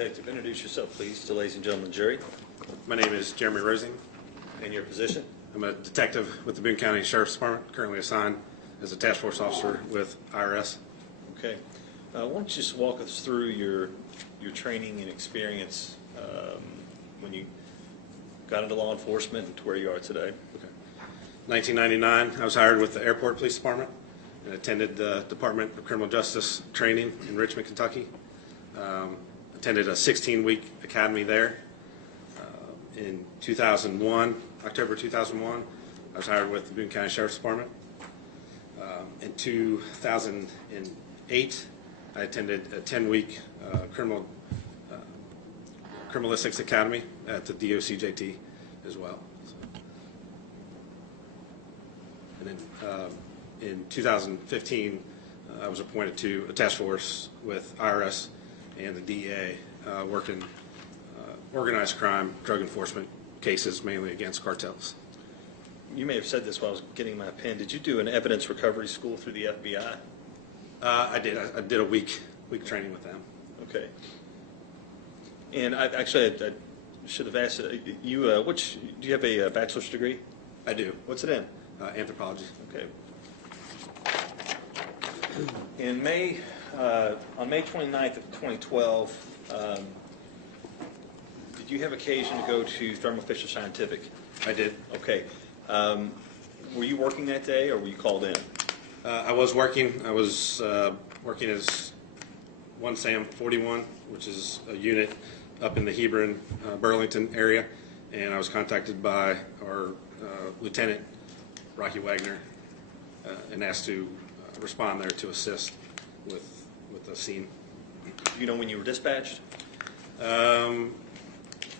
Detective, introduce yourself, please, to ladies and gentlemen of the jury. My name is Jeremy Rosing. And your position? I'm a detective with the Boone County Sheriff's Department, currently assigned as a task force officer with IRS. Okay. Why don't you just walk us through your training and experience when you got into law enforcement and to where you are today? Okay. 1999, I was hired with the Airport Police Department and attended the Department of Criminal Justice training in Richmond, Kentucky. Attended a 16-week academy there. In 2001, October 2001, I was hired with the Boone County Sheriff's Department. In 2008, I attended a 10-week criminalistics academy at the DOCJT as well. And then in 2015, I was appointed to a task force with IRS and the DEA working organized crime, drug enforcement cases, mainly against cartels. You may have said this while I was getting my pen. Did you do an evidence recovery school through the FBI? I did. I did a week training with them. Okay. And I should have asked you. Do you have a bachelor's degree? I do. What's it in? Anthropology. Okay. In on May 29th of 2012, did you have occasion to go to Thermo Fisher Scientific? I did. Okay. Were you working that day, or were you called in? I was working. I was working as 1 SAM 41, which is a unit up in the Hebron, Burlington area, and I was contacted by our Lieutenant Rocky Wagner and asked to respond there to assist with the scene. Do you know when you were dispatched? I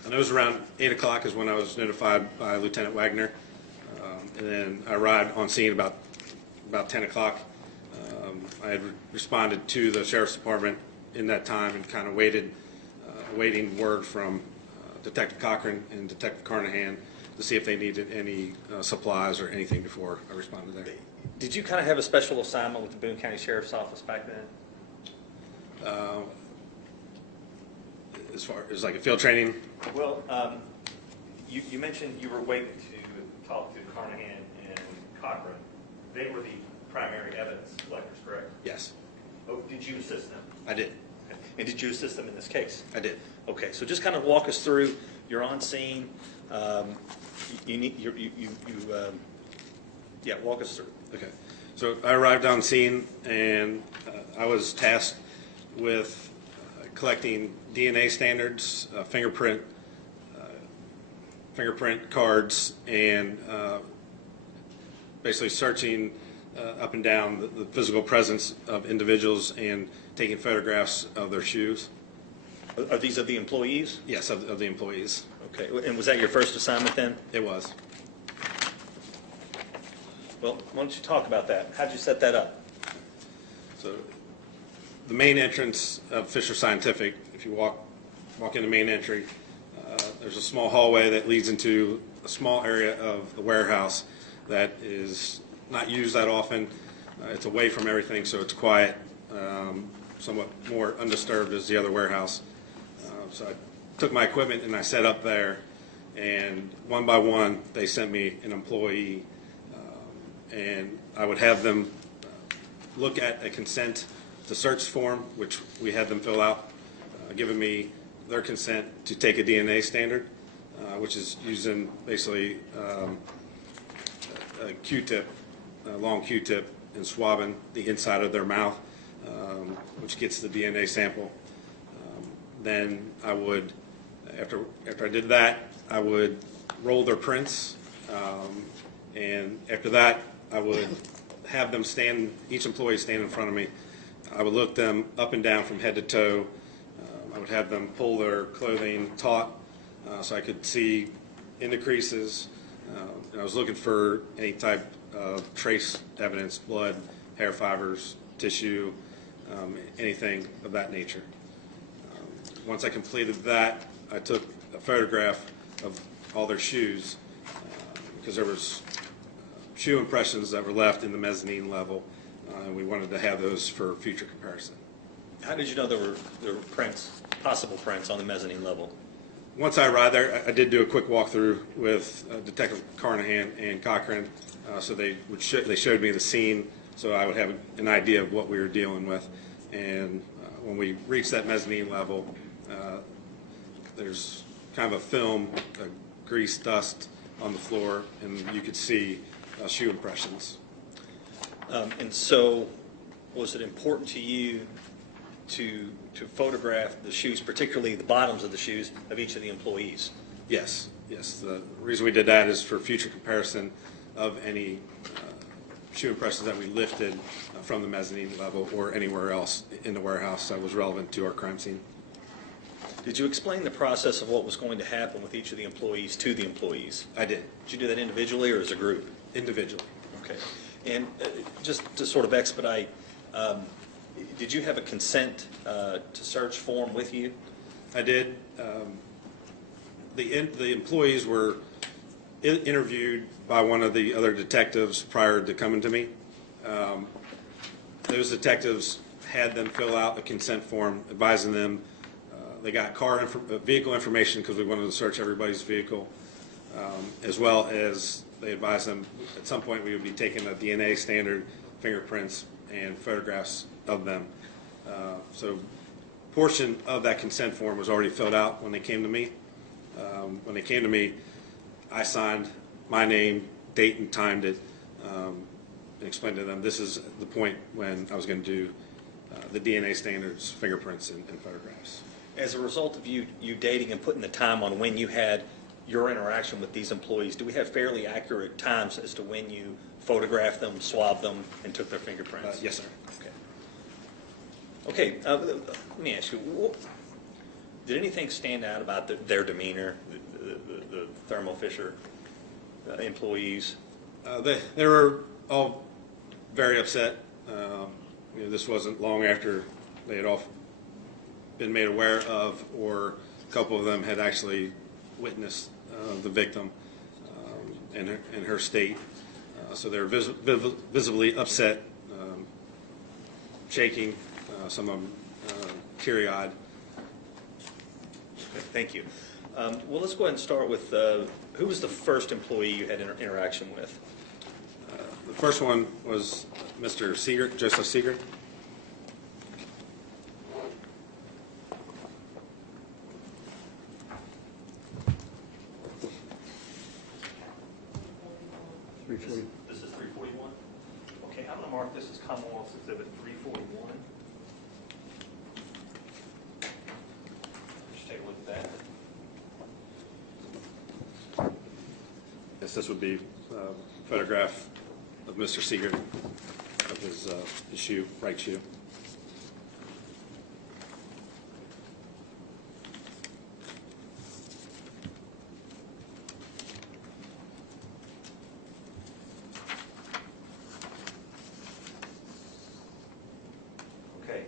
know it was around 8 o'clock is when I was notified by Lieutenant Wagner, and then I arrived on scene about 10 o'clock. I had responded to the Sheriff's Department in that time and kind of waiting word from Detective Cochran and Detective Carnahan to see if they needed any supplies or anything before I responded there. Did you kind of have a special assignment with the Boone County Sheriff's Office back then? As far as like a field training? Well, you mentioned you were waiting to talk to Carnahan and Cochran. They were the primary evidence collectors, correct? Yes. Oh, did you assist them? I did. And did you assist them in this case? I did. Okay, so just kind of walk us through. You're on scene. Walk us through. Okay. So I arrived on scene, and I was tasked with collecting DNA standards, fingerprint cards, and basically searching up and down the physical presence of individuals and taking photographs of their shoes. Are these of the employees? Yes, of the employees. Okay, and was that your first assignment then? It was. Well, why don't you talk about that? How'd you set that up? So the main entrance of Fisher Scientific, if you walk in the main entry, there's a small hallway that leads into a small area of the warehouse that is not used that often. It's away from everything, so it's quiet, somewhat more undisturbed as the other warehouse. So I took my equipment and I set up there, and one by one they sent me an employee, and I would have them look at a consent to search form, which we had them fill out, giving me their consent to take a DNA standard, which is using basically a Q-tip, a long Q-tip, and swabbing the inside of their mouth, which gets the DNA sample. Then I would, after I did that, I would roll their prints, and after that, I would have them stand, each employee stand in front of me. I would look them up and down from head to toe. I would have them pull their clothing taut so I could see in the creases. And I was looking for any type of trace evidence, blood, hair fibers, tissue, anything of that nature. Once I completed that, I took a photograph of all their shoes because there was shoe impressions that were left in the mezzanine level, and we wanted to have those for future comparison. How did you know there were prints, possible prints on the mezzanine level? Once I arrived there, I did do a quick walkthrough with Detective Carnahan and Cochran, so they showed me the scene, so I would have an idea of what we were dealing with. And when we reached that mezzanine level, there's kind of a film, grease dust on the floor, and you could see shoe impressions. And so, was it important to you to photograph the shoes, particularly the bottoms of the shoes of each of the employees? Yes. The reason we did that is for future comparison of any shoe impressions that we lifted from the mezzanine level or anywhere else in the warehouse that was relevant to our crime scene. Did you explain the process of what was going to happen with each of the employees to the employees? I did. Did you do that individually or as a group? Individually. Okay. And just to sort of expedite, did you have a consent to search form with you? I did. The employees were interviewed by one of the other detectives prior to coming to me. Those detectives had them fill out a consent form advising them. They got vehicle information because we wanted to search everybody's vehicle, as well as they advised them at some point we would be taking a DNA standard, fingerprints, and photographs of them. So portion of that consent form was already filled out when they came to me. When they came to me, I signed my name, date, and timed it, and explained to them this is the point when I was going to do the DNA standards, fingerprints, and photographs. As a result of you dating and putting the time on when you had your interaction with these employees, do we have fairly accurate times as to when you photographed them, swabbed them, and took their fingerprints? Yes, sir. Okay. Let me ask you, did anything stand out about their demeanor, the Thermo Fisher employees? They were all very upset. This wasn't long after they had all been made aware of, or a couple of them had actually witnessed the victim and her state. So they were visibly upset, shaking, some of them teary-eyed. Okay, thank you. Well, let's go ahead and start with who was the first employee you had interaction with? The first one was Mr. Siegert, Joseph Siegert. This is 341? Okay, I'm going to mark this as Commonwealth's Exhibit 341. Just take a look at that. Yes, this would be a photograph of Mr. Siegert, of his shoe, right shoe. Okay.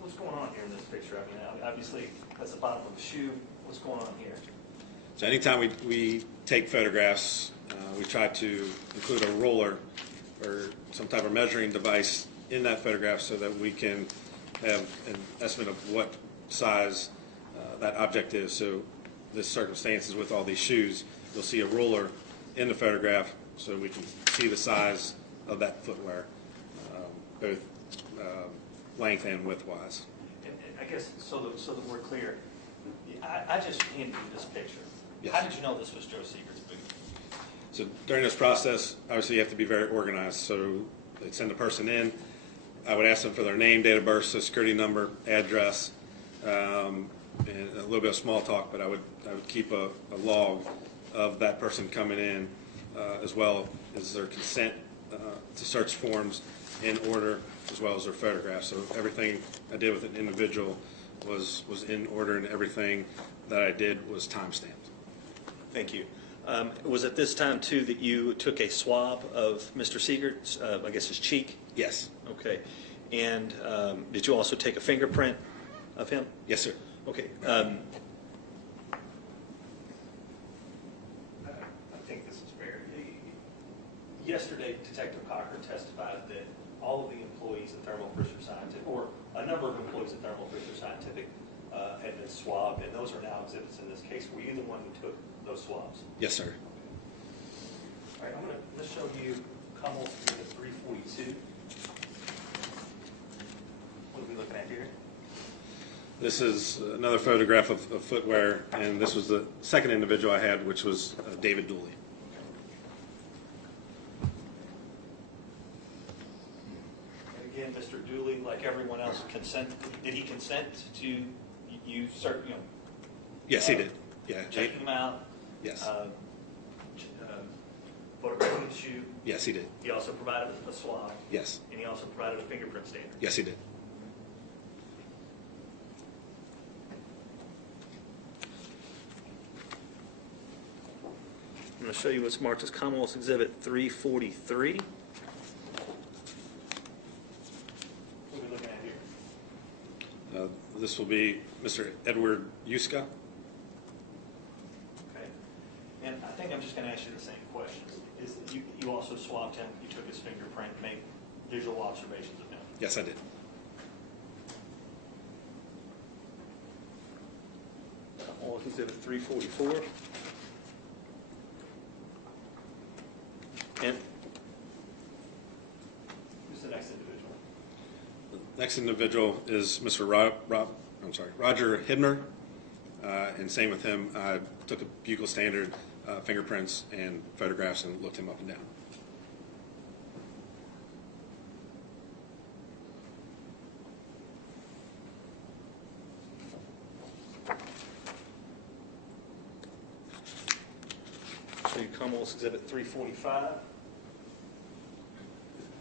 What's going on here in this picture? I mean, obviously, that's the bottom of the shoe. What's going on here? So anytime we take photographs, we try to include a roller or some type of measuring device in that photograph so that we can have an estimate of what size that object is. So this circumstance is with all these shoes, you'll see a ruler in the photograph so we can see the size of that footwear, both length and width-wise. And I guess, so that we're clear, I just handed you this picture. Yes. How did you know this was Joe Siegert's boot? So during this process, obviously you have to be very organized. So they'd send a person in. I would ask them for their name, date of birth, social security number, address, and a little bit of small talk, but I would keep a log of that person coming in, as well as their consent to search forms in order, as well as their photographs. So everything I did with an individual was in order, and everything that I did was time-stamped. Thank you. Was it this time, too, that you took a swab of Mr. Siegert's, I guess his cheek? Yes. Okay. And did you also take a fingerprint of him? Yes, sir. Okay. I think this is fair. Yesterday, Detective Cochran testified that all of the employees at Thermo Fisher Scientific, or a number of employees at Thermo Fisher Scientific had been swabbed, and those are now exhibits in this case. Were you the one who took those swabs? Yes, sir. All right, I'm going to show you Commonwealth Exhibit 342. What are we looking at here? This is another photograph of footwear, and this was the second individual I had, which was David Dooley. And again, Mr. Dooley, like everyone else, did he consent to you start, Yes, he did. Yeah. checking him out? Yes. Photographing the shoe? Yes, he did. He also provided a swab, Yes. and he also provided a fingerprint standard. Yes, he did. I'm going to show you what's marked as Commonwealth Exhibit 343. What are we looking at here? This will be Mr. Edward Yuska. Okay. And I think I'm just going to ask you the same questions. You also swabbed him, you took his fingerprint, made visual observations of him. Yes, I did. Commonwealth Exhibit 344. And who's the next individual? The next individual is Mr. Roger Hibner, and same with him. I took a buccal standard, fingerprints, and photographs, and looked him up and down. So you Commonwealth Exhibit 345.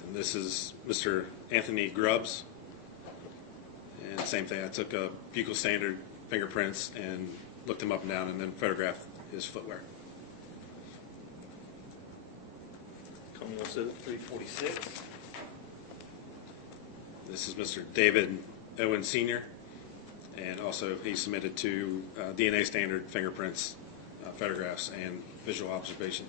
And this is Mr. Anthony Grubbs, and same thing. I took a buccal standard, fingerprints, and looked him up and down, and then photographed his footwear. Commonwealth Exhibit 346. This is Mr. David Owen Sr., and also he submitted to DNA standard, fingerprints, photographs, and visual observation.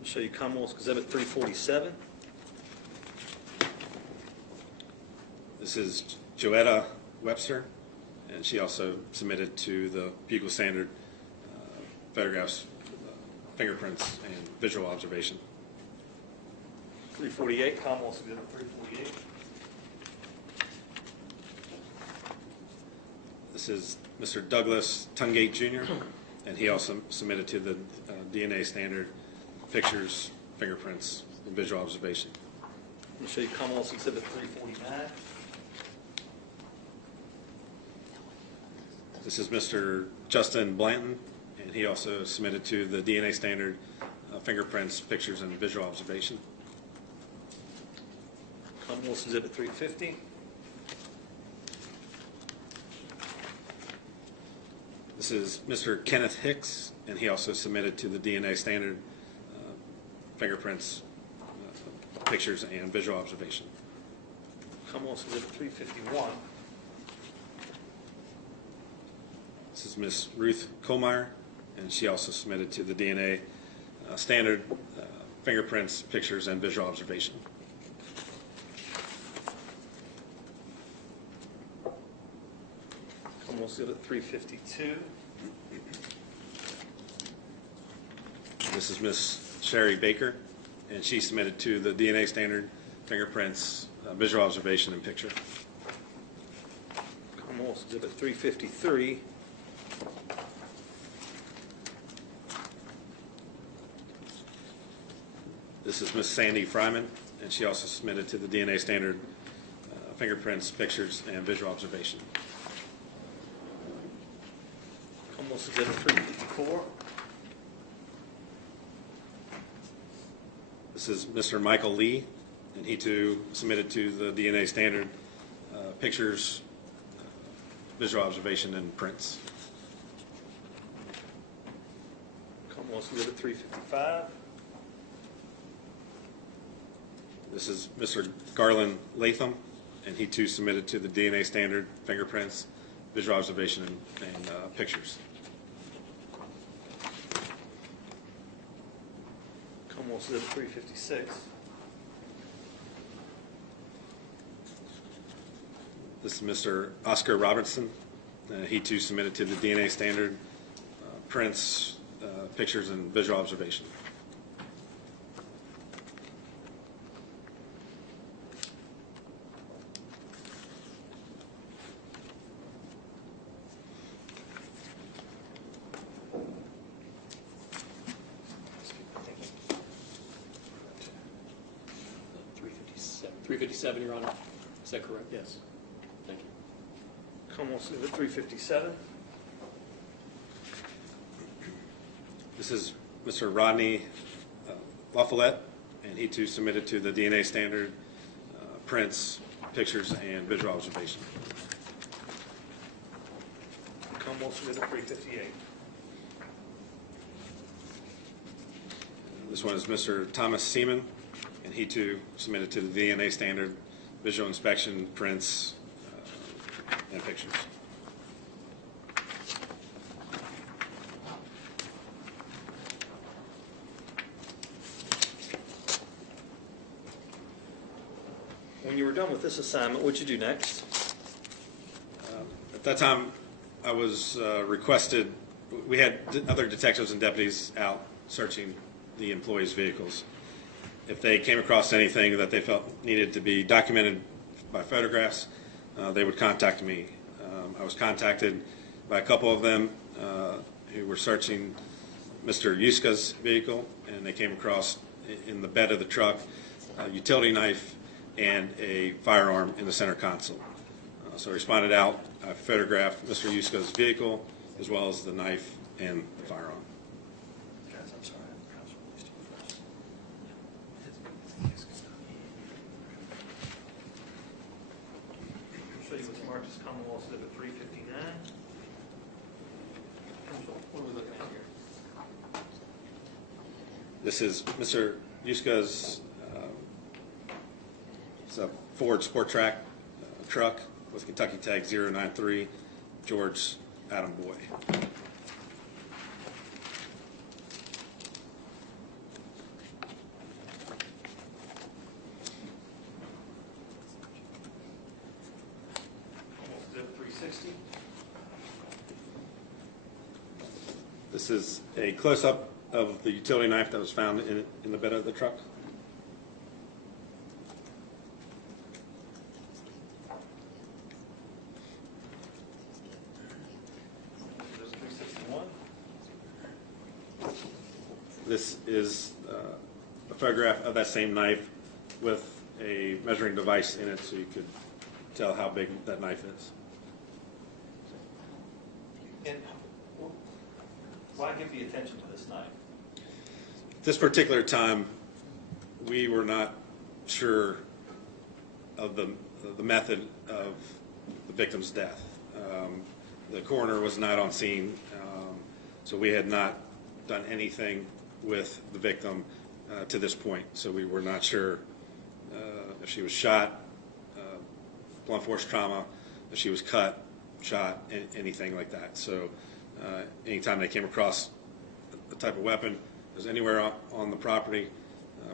I'll show you Commonwealth Exhibit 347. This is Joetta Webster, and she also submitted to the buccal standard, photographs, fingerprints, and visual observation. 348, Commonwealth Exhibit 348. This is Mr. Douglas Tungate Jr., and he also submitted to the DNA standard, pictures, fingerprints, and visual observation. I'll show you Commonwealth Exhibit 349. This is Mr. Justin Blanton, and he also submitted to the DNA standard, fingerprints, pictures, and visual observation. Commonwealth Exhibit 350. This is Mr. Kenneth Hicks, and he also submitted to the DNA standard, fingerprints, pictures, and visual observation. Commonwealth Exhibit 351. This is Miss Ruth Kohlmeyer, and she also submitted to the DNA standard, fingerprints, pictures, and visual observation. Commonwealth Exhibit 352. This is Miss Sherry Baker, and she submitted to the DNA standard, fingerprints, visual observation, and picture. Commonwealth Exhibit 353. This is Miss Sandy Fryman, and she also submitted to the DNA standard, fingerprints, pictures, and visual observation. Commonwealth Exhibit 354. This is Mr. Michael Lee, and he too submitted to the DNA standard, pictures, visual observation, and prints. Commonwealth Exhibit 355. This is Mr. Garland Latham, and he too submitted to the DNA standard, fingerprints, visual observation, and pictures. Commonwealth Exhibit 356. This is Mr. Oscar Robertson. He too submitted to the DNA standard, prints, pictures, and visual observation. $357, Your Honor. Is that correct? Yes. Thank you. Come on, see the 357. This is Mr. Rodney LaFollette, and he too submitted to the DNA standard, prints, pictures, and visual observation. Come on, see the 358. This one is Mr. Thomas Seaman, and he too submitted to the DNA standard, visual inspection, prints, and pictures. When you were done with this assignment, what'd you do next? At that time, I was requested, we had other detectives and deputies out searching the employees' vehicles. If they came across anything that they felt needed to be documented by photographs, they would contact me. I was contacted by a couple of them who were searching Mr. Yuska's vehicle, and they came across in the bed of the truck a utility knife and a firearm in the center console. So I responded out. I photographed Mr. Yuska's vehicle as well as the knife and the firearm. Show you what's marked as Commonwealth Exhibit 359. What are we looking at here? This is Mr. Yuska's it's a Ford Sport Track truck with Kentucky tag 093, George Adam Boy. Exhibit 360. This is a close-up of the utility knife that was found in the bed of the truck. Exhibit 361. This is a photograph of that same knife with a measuring device in it so you could tell how big that knife is. And why give the attention to this knife? This particular time, we were not sure of the method of the victim's death. The coroner was not on scene, so we had not done anything with the victim to this point. So we were not sure if she was shot, blunt force trauma, if she was cut, shot, anything like that. So anytime they came across the type of weapon, was anywhere on the property,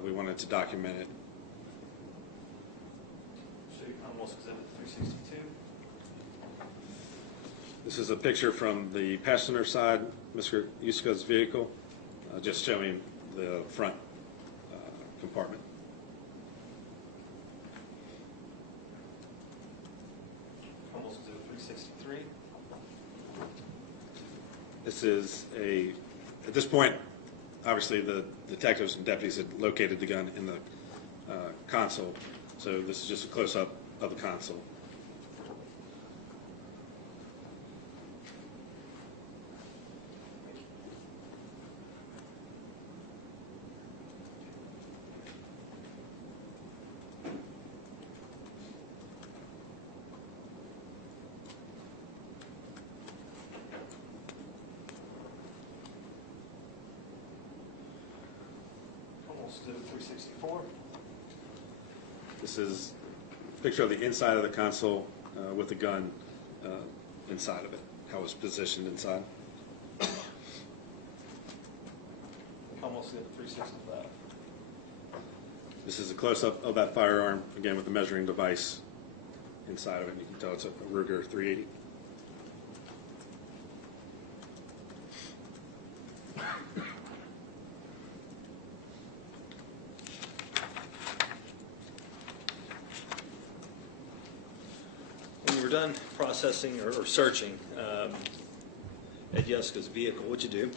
we wanted to document it. Show you Commonwealth Exhibit 362. This is a picture from the passenger side, Mr. Yuska's vehicle, just showing the front compartment. Commonwealth Exhibit 363. This is at this point, obviously the detectives and deputies had located the gun in the console, so this is just a close-up of the console. Exhibit 364. This is a picture of the inside of the console with the gun inside of it, how it was positioned inside. Commonwealth Exhibit 365. This is a close-up of that firearm, again with the measuring device inside of it. You can tell it's a Ruger 380. When you were done processing or searching Ed Yuska's vehicle, what'd you do?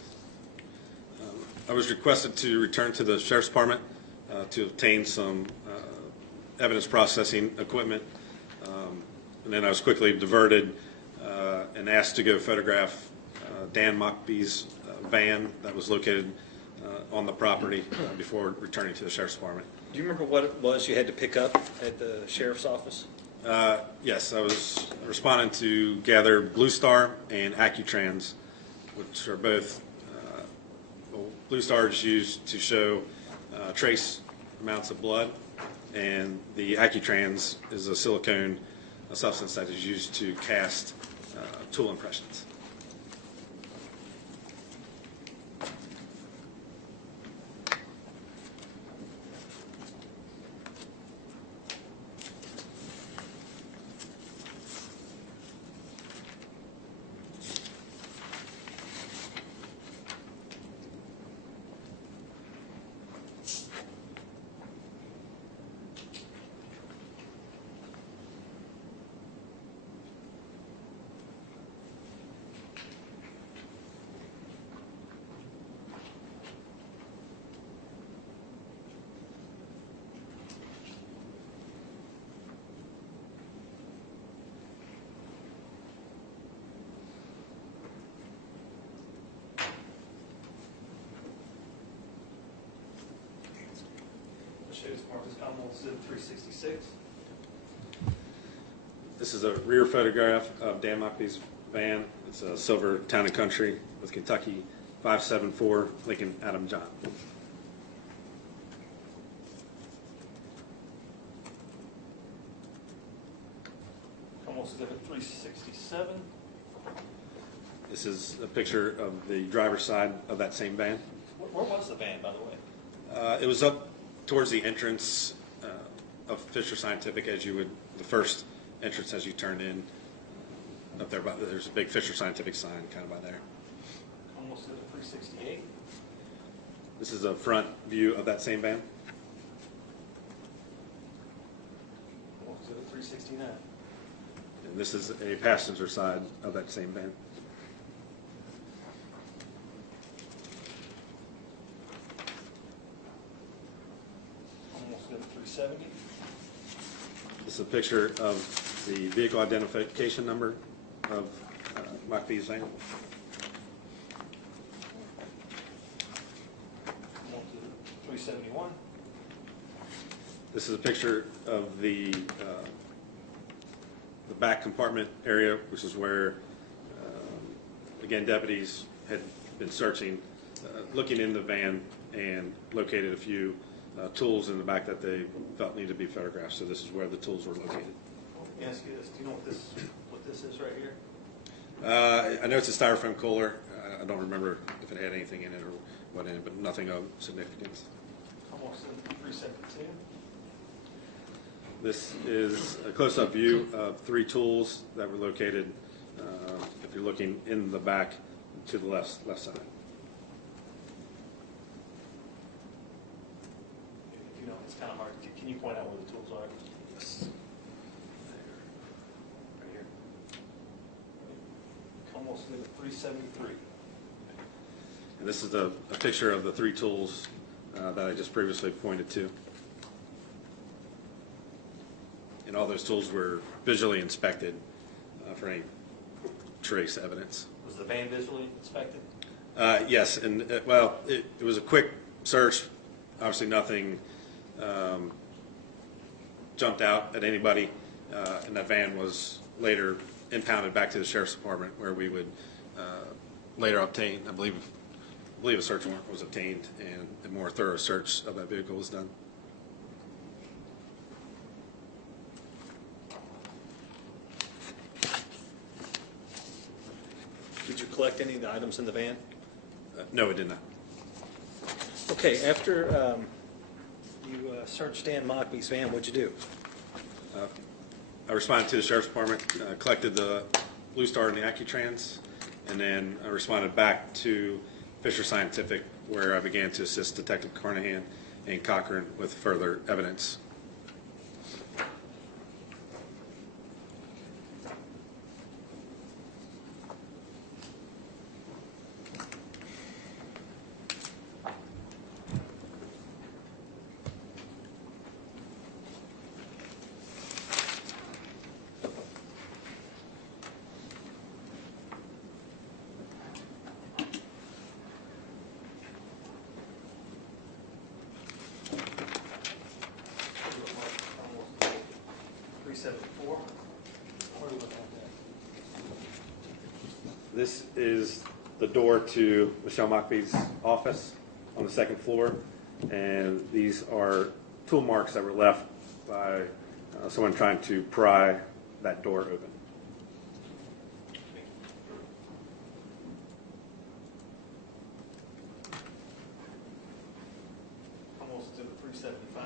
I was requested to return to the Sheriff's Department to obtain some evidence processing equipment. And then I was quickly diverted and asked to go photograph Dan Mockby's van that was located on the property before returning to the Sheriff's Department. Do you remember what it was you had to pick up at the sheriff's office? Yes, I was responding to gather Blue Star and Accutrans, which are both Blue Star is used to show trace amounts of blood, and the Accutrans is a silicone substance that is used to cast tool impressions. Sheriff's Department's Commonwealth Civ 366. This is a rear photograph of Dan Mockby's van. It's a silver Town and Country with Kentucky 574 Lincoln Adam John. Commonwealth Civ 367. This is a picture of the driver's side of that same van. Where was the van, by the way? It was up towards the entrance of Fisher Scientific, as you would, the first entrance as you turn in. Up there, there's a big Fisher Scientific sign kind of by there. Commonwealth Civ 368. This is a front view of that same van. Commonwealth Civ 369. And this is a passenger side of that same van. Commonwealth Civ 370. This is a picture of the vehicle identification number of Mockby's van. Commonwealth Civ 371. This is a picture of the back compartment area, which is where, again, deputies had been searching, looking in the van, and located a few tools in the back that they felt needed to be photographed. So this is where the tools were located. Let me ask you this. Do you know what this is right here? I know it's a styrofoam cooler. I don't remember if it had anything in it or what in it, but nothing of significance. Commonwealth Civ 372. This is a close-up view of three tools that were located, if you're looking in the back to the left side. You know, it's kind of hard. Can you point out where the tools are? Yes. Right here. Commonwealth Civ 373. And this is a picture of the three tools that I just previously pointed to. And all those tools were visually inspected for any trace evidence. Was the van visually inspected? Yes, and it was a quick search. Obviously, nothing jumped out at anybody, and that van was later impounded back to the Sheriff's Department, where we would later obtain, I believe a search warrant was obtained, and a more thorough search of that vehicle was done. Did you collect any of the items in the van? No, it did not. Okay, after you searched Dan Mockby's van, what'd you do? I responded to the Sheriff's Department, collected the Blue Star and the Accutrans, and then I responded back to Fisher Scientific, where I began to assist Detective Carnahan and Cochran with further evidence. This is the door to Michelle Mockby's office on the second floor, and these are tool marks that were left by someone trying to pry that door open. Almost to the 375.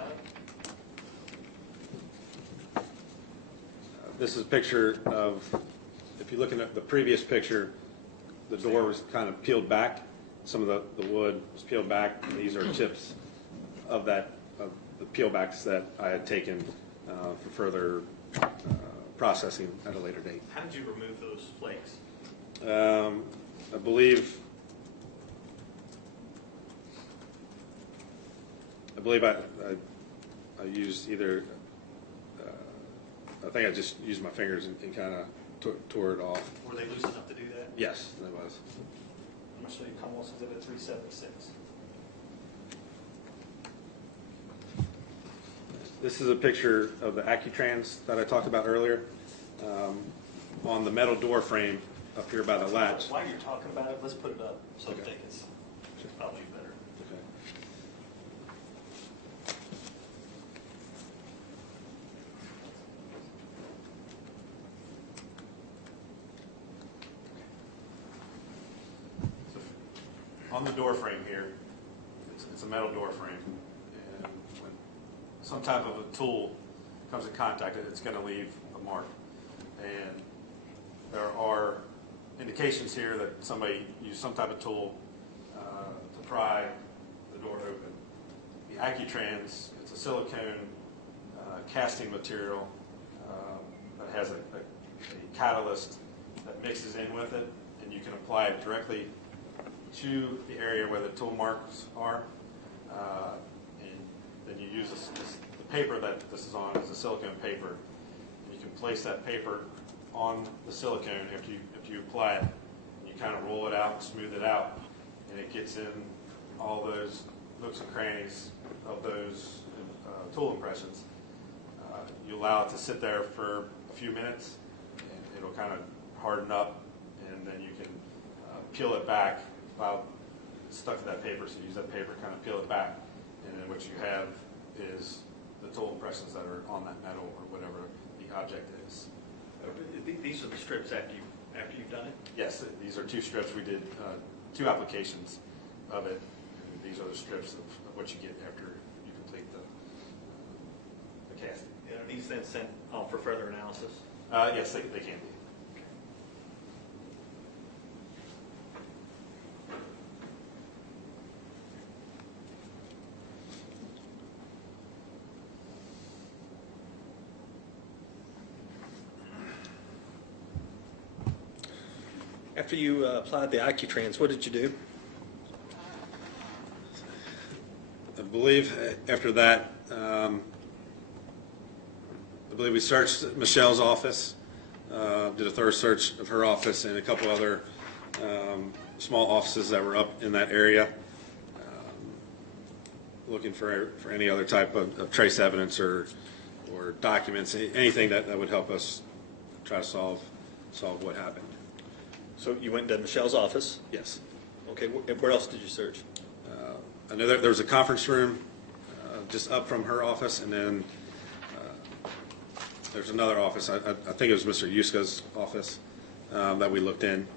This is a picture of, if you look at the previous picture, the door was kind of peeled back. Some of the wood was peeled back. And these are chips of the peelbacks that I had taken for further processing at a later date. How did you remove those flakes? I believe I used either, I think I just used my fingers and kind of tore it off. Were they loose enough to do that? Yes, that was. I'm going to show you Commonwealth's Exhibit 376. This is a picture of the Accutrans that I talked about earlier. On the metal door frame up here by the latch. While you're talking about it, let's put it up so Okay. they can see. Probably better. Okay. On the door frame here, it's a metal door frame, and when some type of a tool comes in contact, it's going to leave a mark. And there are indications here that somebody used some type of tool to pry the door open. The Accutrans, it's a silicone casting material that has a catalyst that mixes in with it, and you can apply it directly to the area where the tool marks are, and then you use the paper that this is on is a silicone paper, and you can place that paper on the silicone after you apply it, and you kind of roll it out, smooth it out, and it gets in all those nooks and crannies of those tool impressions. You allow it to sit there for a few minutes, and it'll kind of harden up, and then you can peel it back while it's stuck to that paper, so you use that paper, kind of peel it back, and then what you have is the tool impressions that are on that metal or whatever the object is. These are the strips after you've done it? Yes, these are two strips. We did 2 applications of it. And these are the strips of what you get after you complete the casting. Are these then sent off for further analysis? Yes, they can be. After you applied the Accutrans, what did you do? I believe after that, I believe we searched Michelle's office, did a thorough search of her office and a couple other small offices that were up in that area, looking for any other type of trace evidence or documents, anything that would help us try to solve what happened. So you went to Michelle's office. Yes. Okay, where else did you search? I know there was a conference room just up from her office, and then there's another office. I think it was Mr. Yuska's office that we looked in.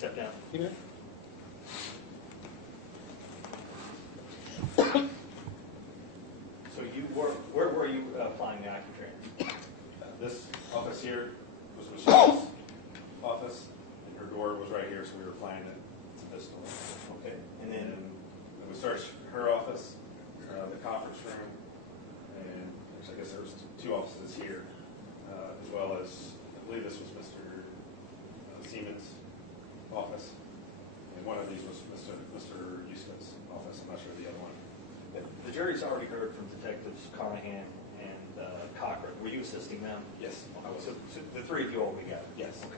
step down. You know? So where were you applying the Accutran? This office here was Michelle's office, and her door was right here, so we were applying it to this door. Okay. And And then, then we searched her office, the conference room, and I guess there was two offices here, as well as, I believe this was Mr. Siemens' office, and one of these was Mr. Houston's office. I'm not sure the other one. the jury's already heard from Detectives Carnahan and Cochran. Were you assisting them? Yes. Okay, so the three of you all together? Yes. Okay.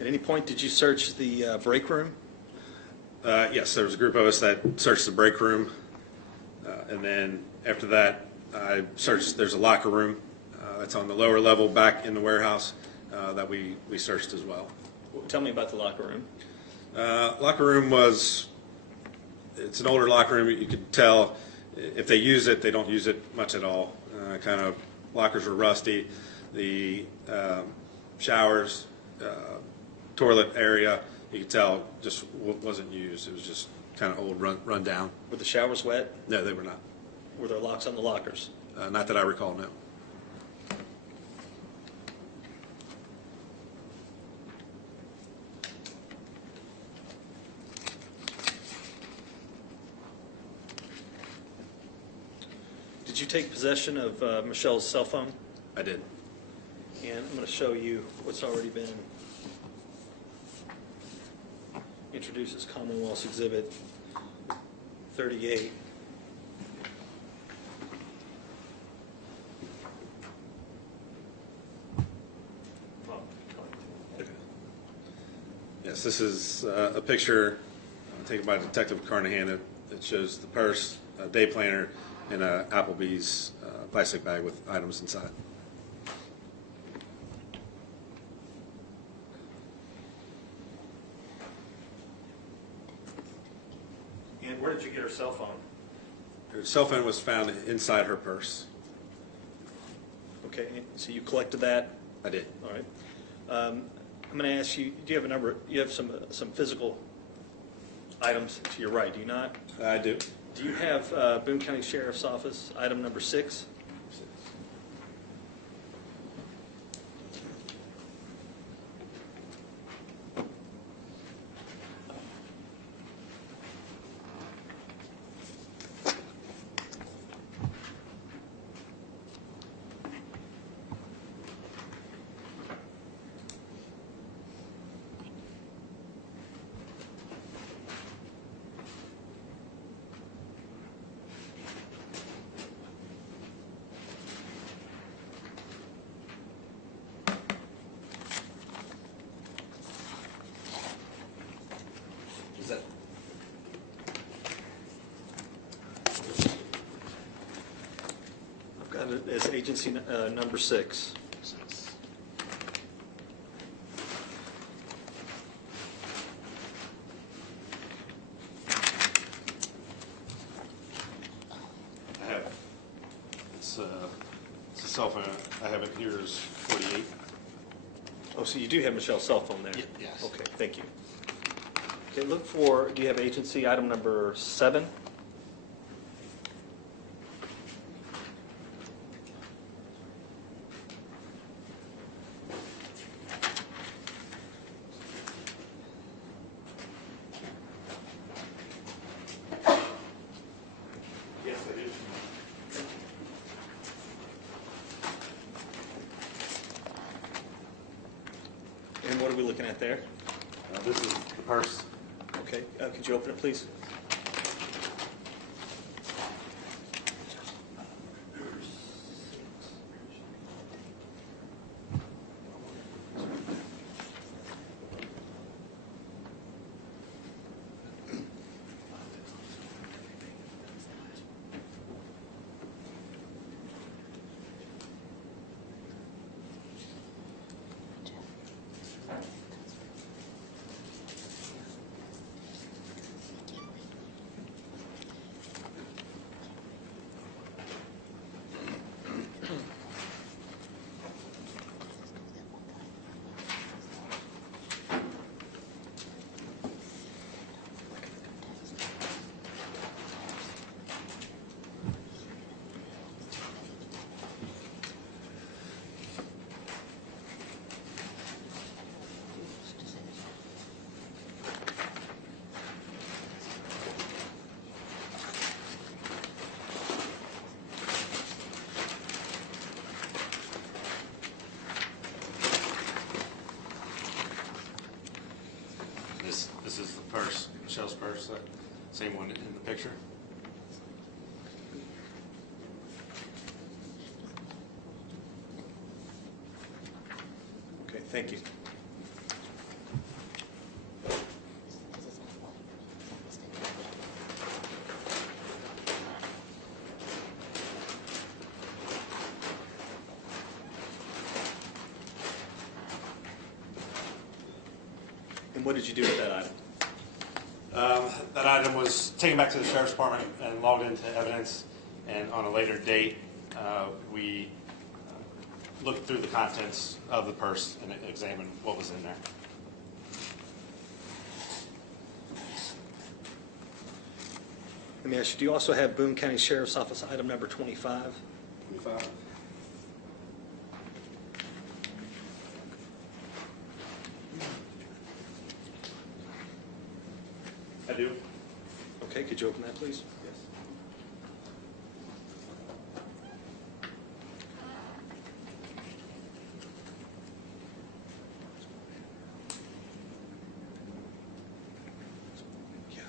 At any point, did you search the break room? Yes, there was a group of us that searched the break room, and then after that, I searched, there's a locker room that's on the lower level back in the warehouse that we searched as well. Tell me about the locker room. Locker room it's an older locker room. You could tell if they use it, they don't use it much at all. Kind of lockers were rusty. The showers, toilet area, you could tell just wasn't used. It was just kind of old, run down. Were the showers wet? No, they were not. Were there locks on the lockers? Not that I recall, no. Did you take possession of Michelle's cell phone? I did. And I'm going to show you what's already been introduced as Commonwealth's Exhibit 38. Yes, this is a picture taken by Detective Carnahan. It shows the purse, a day planner, and a Applebee's plastic bag with items inside. And where did you get her cell phone? Her cell phone was found inside her purse. Okay, so you collected that? I did. All right. I'm going to ask you, do you have a number, you have some physical items to your right, do you not? I do. Do you have Boone County Sheriff's Office, item number 6? Is that? I've got it as agency number 6. I have. It's a cell phone. I have it here as 48. Oh, so you do have Michelle's cell phone there? Yes. Okay, thank you. Okay, look for, do you have agency item number 7? Yes, I do. And what are we looking at there? This is the purse. Okay, could you open it, please? Same one in the picture. Okay, thank you. And what did you do with that item? That item was taken back to the sheriff's department and logged into evidence, and on a later date, we looked through the contents of the purse and examined what was in there. Let me ask you, do you also have Boone County Sheriff's Office item number 25? 25. I do. Okay, could you open that, please? Yes. Yeah.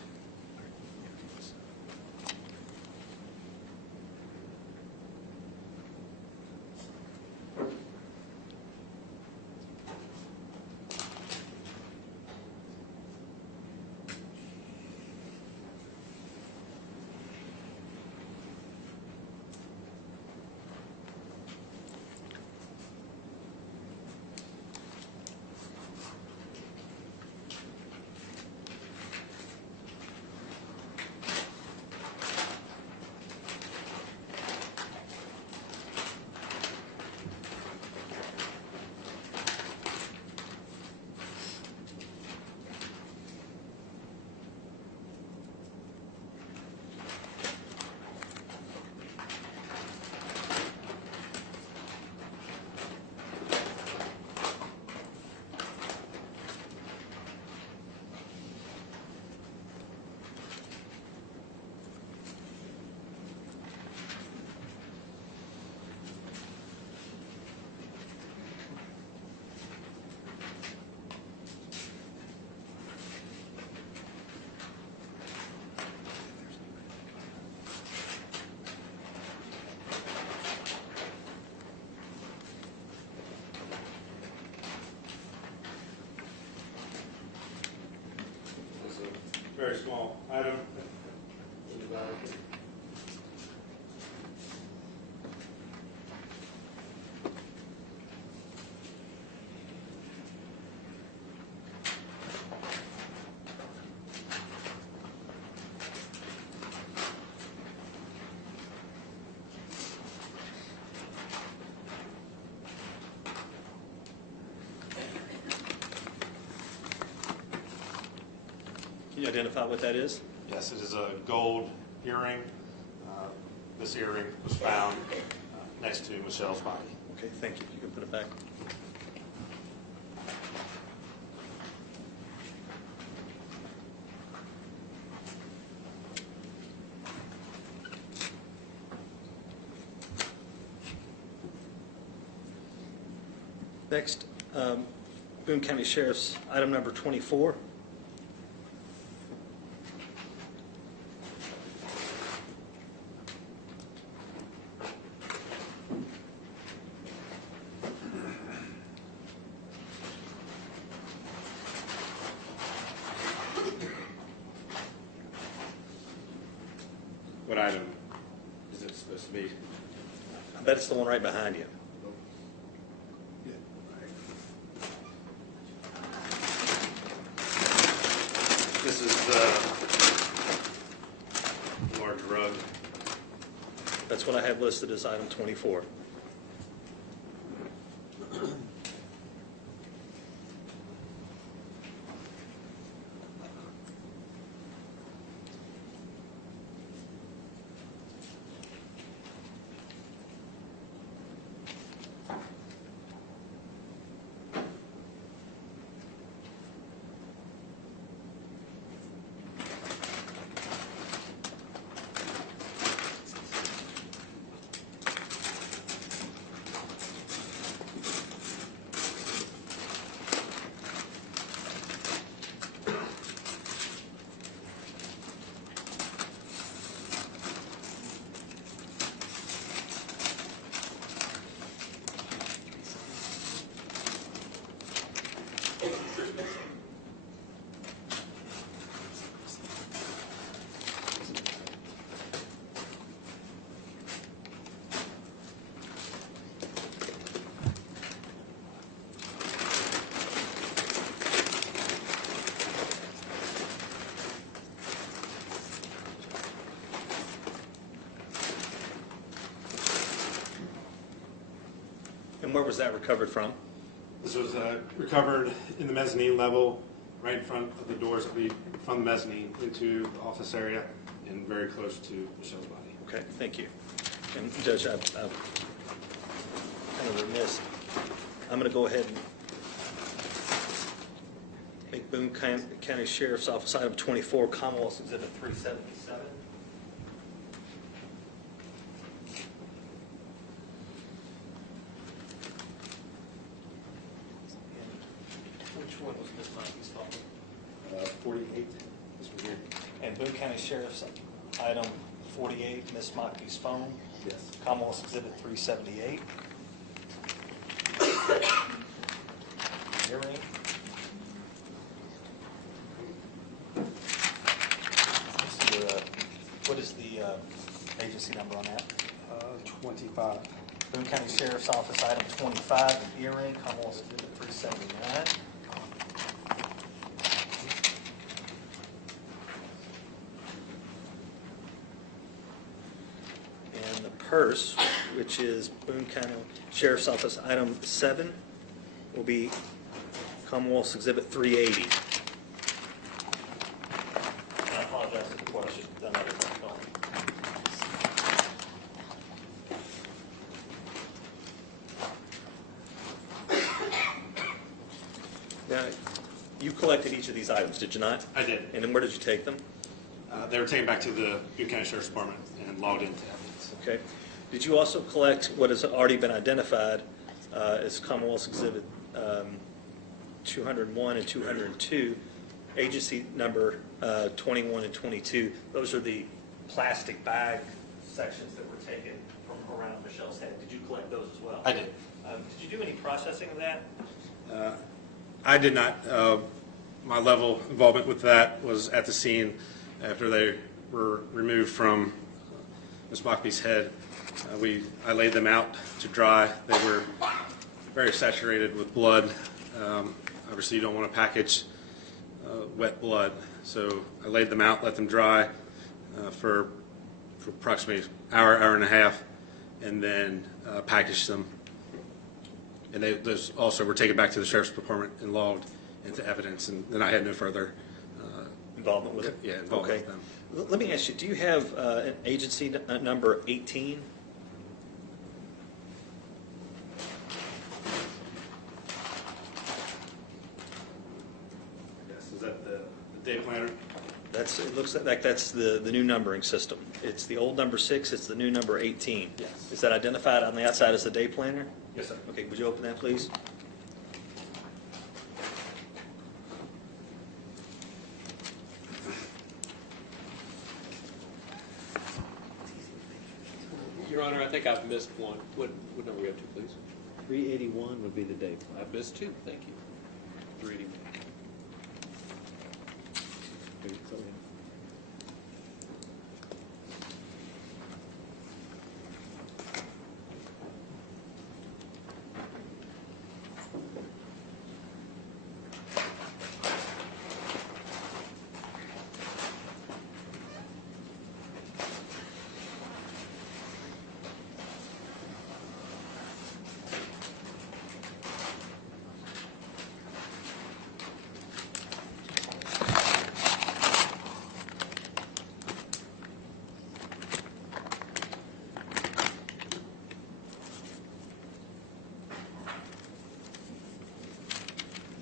It's a very small item. Can you identify what that is? Yes, it is a gold earring. This earring was found next to Michelle's body. Okay, thank you. You can put it back. Next, Boone County Sheriff's item number 24. What item is it supposed to be? I bet it's the one right behind you. This is the large rug. That's what I have listed as item 24. And where was that recovered from? This was recovered in the mezzanine level, right in front of the doors that lead from the mezzanine into the office area and very close to Michelle's body. Okay, thank you. And Judge, I'm kind of remiss. I'm going to go ahead and make Boone County Sheriff's Office item 24, Commonwealth Exhibit 377. And which one was Ms. Monkey's phone? 48. This one here. And Boone County Sheriff's item 48, Ms. Mockey's phone. Yes. Commonwealth Exhibit 378. Earring. What is the agency number on that? 25. Boone County Sheriff's Office item 25, an earring, Commonwealth Exhibit 379. And the purse, which is Boone County Sheriff's Office item 7, will be Commonwealth's Exhibit 380. I apologize for the question. Done everything. Now, you collected each of these items, did you not? I did. And then where did you take them? They were taken back to the Boone County Sheriff's Department and logged into evidence. Okay. Did you also collect what has already been identified as Commonwealth's Exhibit 201 and 202, agency number 21 and 22? Those are the plastic bag sections that were taken from around Michelle's head. Did you collect those as well? I did. Did you do any processing of that? I did not. My level of involvement with that was at the scene after they were removed from Ms. Mockby's head. I laid them out to dry. They were very saturated with blood. Obviously, you don't want to package wet blood. So I laid them out, let them dry for approximately an hour and a half, and then packaged them. And those also were taken back to the Sheriff's Department and logged into evidence, and then I had no further Involvement with it? Yeah, involvement Okay. with them. Let me ask you, do you have an agency number 18? Yes, is that the day planner? It looks like that's the new numbering system. It's the old number 6, it's the new number 18. Yes. Is that identified on the outside as the day planner? Yes, sir. Okay, would you open that, please? Your Honor, I think I've missed one. What number are we up to, please? 381 would be the day plan. I've missed two, thank you. 381.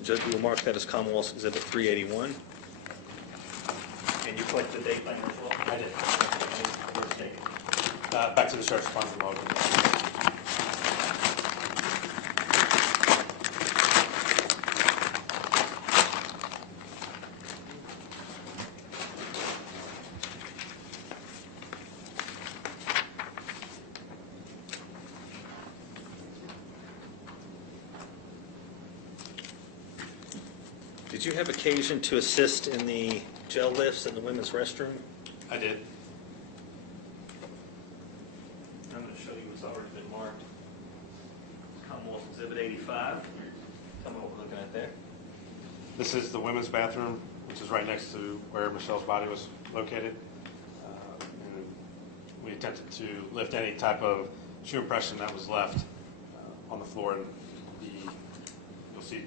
Judge, we will mark that as Commonwealth's Exhibit 381. And you collected the day planner as well? I did. Where it's taken? Back to the Sheriff's Department and logged into Did you have occasion to assist in the jail lifts in the women's restroom? I did. I'm going to show you what's already been marked. Commonwealth Exhibit 85. Tell me what we're looking at there. This is the women's bathroom, which is right next to where Michelle's body was located. And we attempted to lift any type of shoe impression that was left on the floor, and you'll see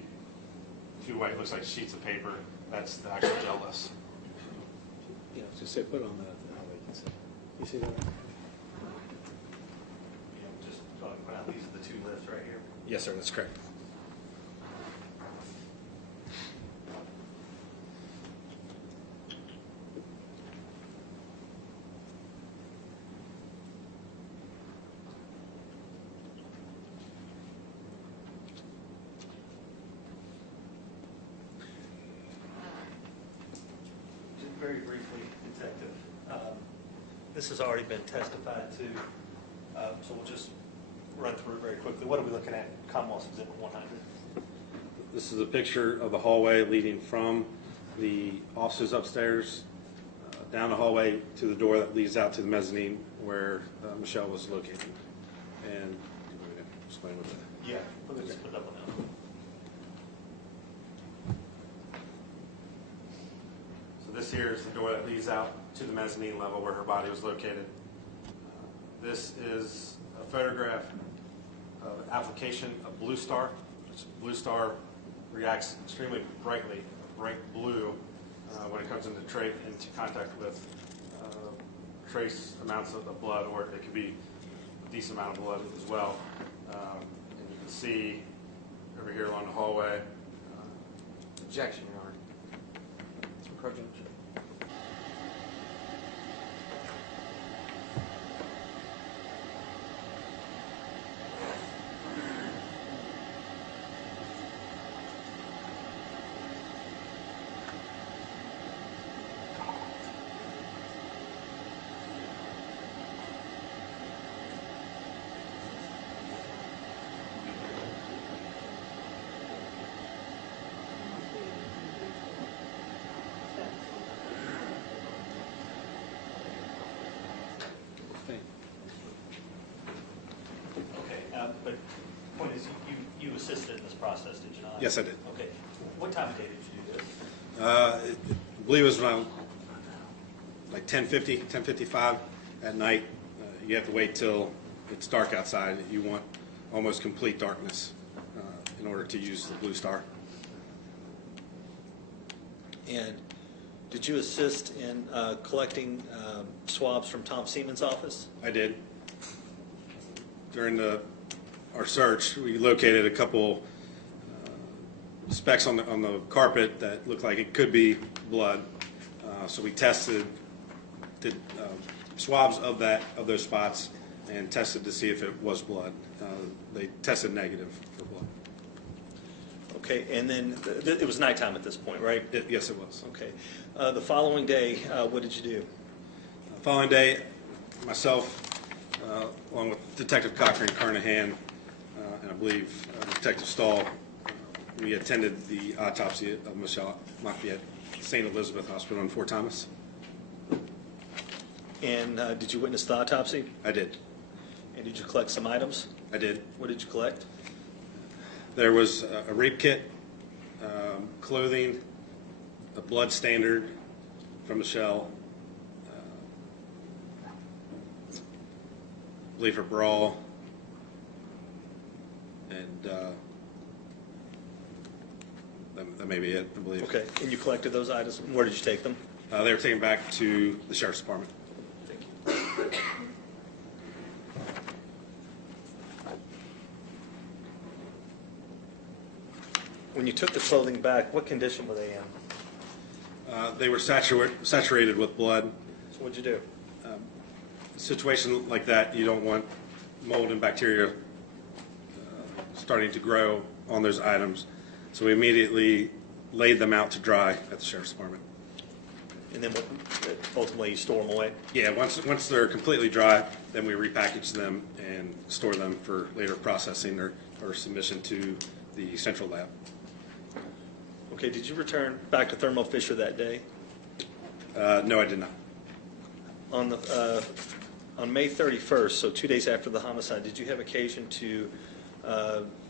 two white, looks like sheets of paper. That's the actual gel list. Yeah, just say, put it on the highway, you can see. You see that? Just point out, these are the two lists right here. Yes, sir, that's correct. Just very briefly, Detective, this has already been testified to, so we'll just run through it very quickly. What are we looking at? Commonwealth's Exhibit 100. This is a picture of the hallway leading from the offices upstairs, down the hallway to the door that leads out to the mezzanine where Michelle was located. And you want me to explain what that? Yeah, just put it up on that. So this here is the door that leads out to the mezzanine level where her body was located. This is a photograph of an application of Blue Star. Blue Star reacts extremely brightly, bright blue, when it comes into contact with trace amounts of blood, or it could be a decent amount of blood as well. And you can see over here along the hallway. Objection, Your Honor. Projection. Okay, but point is, you assisted in this process, did you not? Yes, I did. Okay. What time of day did you do this? I believe it was around like 10:50, 10:55 at night. You have to wait till it's dark outside. You want almost complete darkness in order to use the Blue Star. And did you assist in collecting swabs from Tom Seaman's office? I did. During our search, we located a couple specks on the carpet that looked like it could be blood. So we did swabs of those spots, and tested to see if it was blood. They tested negative for blood. Okay, and then it was nighttime at this point, right? Yes, it was. Okay. The following day, what did you do? The following day, myself, along with Detective Cochran Carnahan, and I believe Detective Stahl, we attended the autopsy of Michelle Lafayette, St. Elizabeth Hospital in Fort Thomas. And did you witness the autopsy? I did. And did you collect some items? I did. What did you collect? There was a rape kit, clothing, a blood standard from Michelle, I believe her bra, and that may be it, I believe. Okay, and you collected those items. Where did you take them? They were taken back to the Sheriff's Department. Thank you. When you took the clothing back, what condition were they in? They were saturated with blood. So what'd you do? A situation like that, you don't want mold and bacteria starting to grow on those items. So we immediately laid them out to dry at the Sheriff's Department. And then ultimately you store them away? Yeah, once they're completely dry, then we repackage them and store them for later processing or submission to the central lab. Okay, did you return back to Thermo Fisher that day? No, I did not. On May 31st, so 2 days after the homicide, did you have occasion to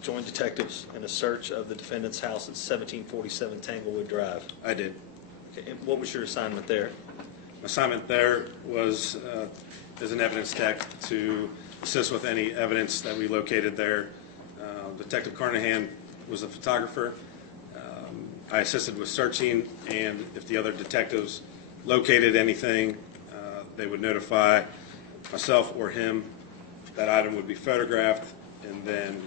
join detectives in a search of the defendant's house at 1747 Tanglewood Drive? I did. Okay, and what was your assignment there? My assignment there was as an evidence tech to assist with any evidence that we located there, Detective Carnahan was a photographer. I assisted with searching, and if the other detectives located anything, they would notify myself or him. That item would be photographed, and then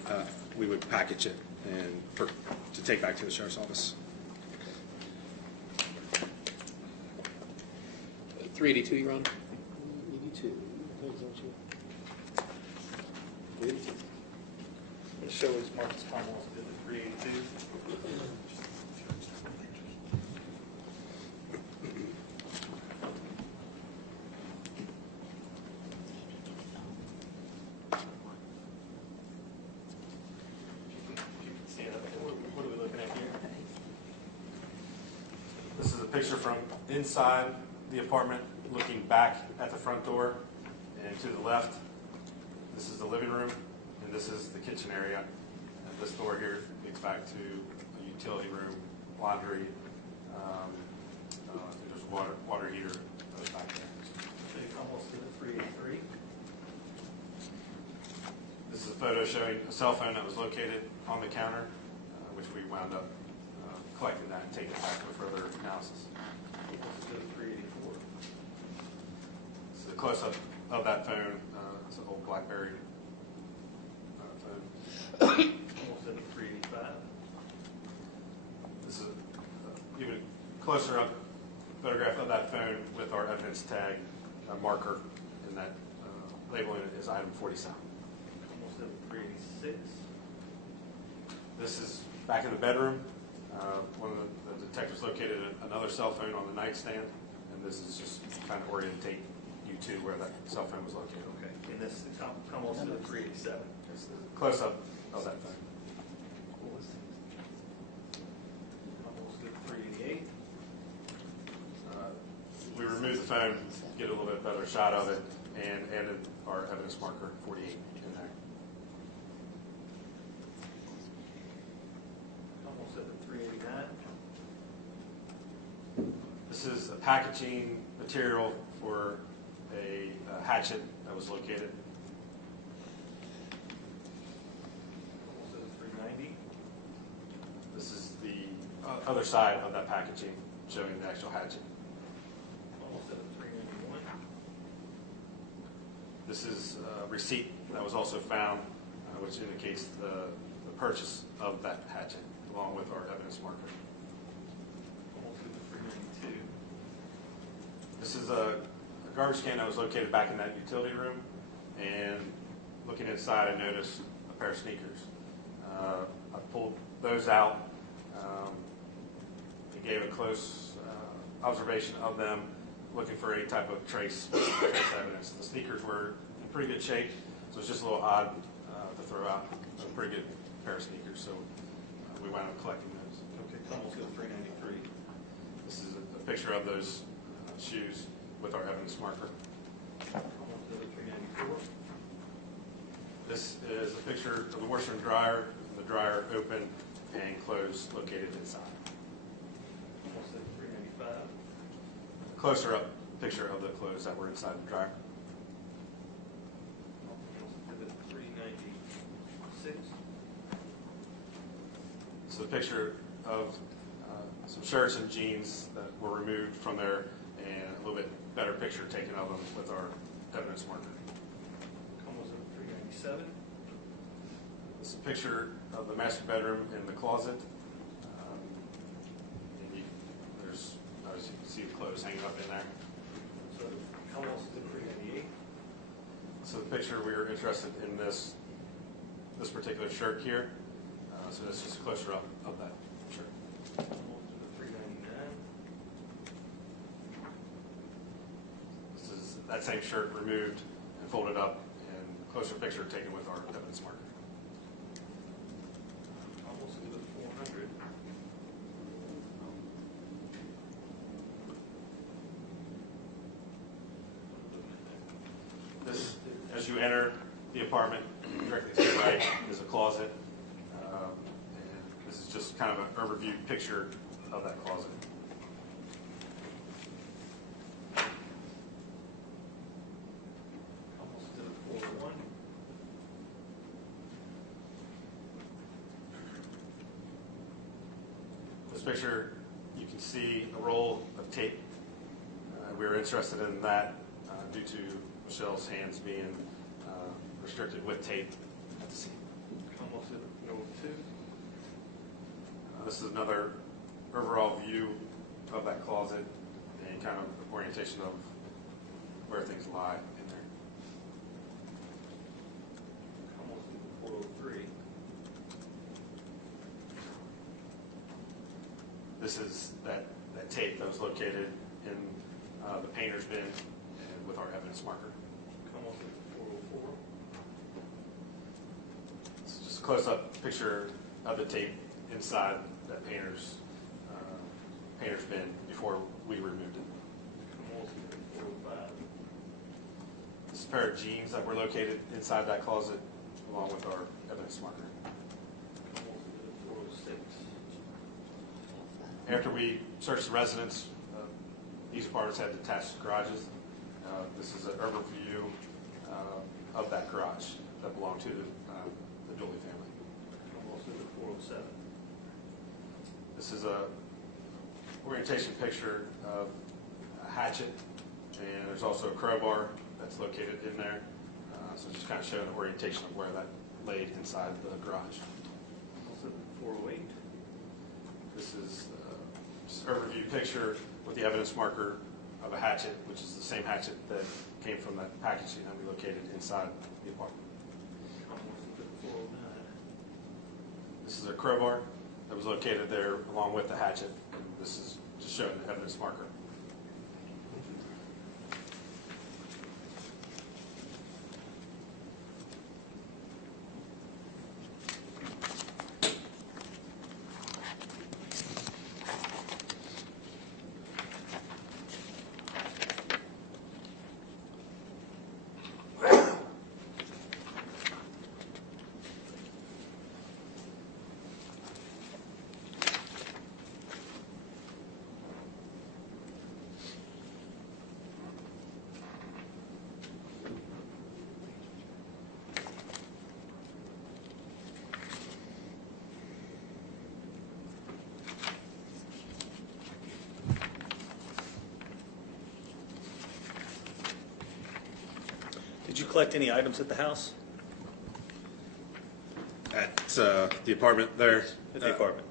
we would package it and to take back to the sheriff's office. 382, Your Honor. 82. Is that what you- 82. The show is Marcus Thomas did the 382. Stand up. What are we looking at here? This is a picture from inside the apartment, looking back at the front door, and to the left, this is the living room, and this is the kitchen area. And this door here leads back to a utility room, laundry. I think there's a water heater that was back there. So you almost did the 383. This is a photo showing a cell phone that was located on the counter, which we wound up collecting that and taking it back for further analysis. Almost did the 384. This is a close-up of that phone. It's an old BlackBerry phone. Almost did the 385. This is an even closer up photograph of that phone with our evidence tag marker, and that labeling it as item 47. Almost did the 386. This is back in the bedroom. One of the detectives located another cell phone on the nightstand, and this is just trying to orientate you to where that cell phone was located. Okay. And this is almost did the 387. It's the close-up of that phone. Almost did the 388. We removed the phone, get a little bit better shot of it, and added our evidence marker 48 in there. Almost did the 389. This is a packaging material for a hatchet that was located. Almost did the 390. This is the other side of that packaging showing the actual hatchet. Almost did the 391. This is a receipt that was also found, which indicates the purchase of that hatchet, along with our evidence marker. Almost did the 392. This is a garbage can that was located back in that utility room, and looking inside, I noticed a pair of sneakers. I pulled those out and gave a close observation of them, looking for any type of trace evidence. The sneakers were in pretty good shape, so it's just a little odd to throw out a pretty good pair of sneakers, so we wound up collecting those. Okay. Almost did the 393. This is a picture of those shoes with our evidence marker. Almost did the 394. This is a picture of the washer and dryer, the dryer open and closed located inside. Almost did the 395. Closer up picture of the clothes that were inside the dryer. Almost did the 396. This is a picture of some shirts and jeans that were removed from there, and a little bit better picture taken of them with our evidence marker. Almost did the 397. This is a picture of the master bedroom and the closet. And there's, as you can see, the clothes hanging up in there. So almost did the 398. So the picture, we were interested in this particular shirt here. So this is just a closer up of that shirt. Almost did the 399. This is that same shirt removed and folded up, and closer picture taken with our evidence marker. Almost did the 400. This, as you enter the apartment, directly to the right is a closet. And this is just kind of an overview picture of that closet. Almost did the 401. picture, you can see a roll of tape. We were interested in that due to Michelle's hands being restricted with tape at the scene. Almost exhibit 402. This is another overall view of that closet and kind of orientation of where things lie in there. Almost exhibit 403. This is that tape that was located in the painter's bin and with our evidence marker. Almost exhibit 404. It's just a close-up picture of the tape inside that painter's bin before we removed it. Almost exhibit 405. This is a pair of jeans that were located inside that closet along with our evidence marker. Almost exhibit 406. After we searched the residence, these apartments had detached garages. This is an overview of that garage that belonged to the Dooley family. Almost exhibit 407. This is a orientation picture of a hatchet, and there's also a crowbar that's located in there. So just kind of showing the orientation of where that laid inside the garage. Almost exhibit 408. This is just an overview picture with the evidence marker of a hatchet, which is the same hatchet that came from that packaging that we located inside the apartment. Almost exhibit 409. This is a crowbar that was located there along with the hatchet. And this is just showing the evidence marker. Did you collect any items at the house? At the apartment there. At the apartment?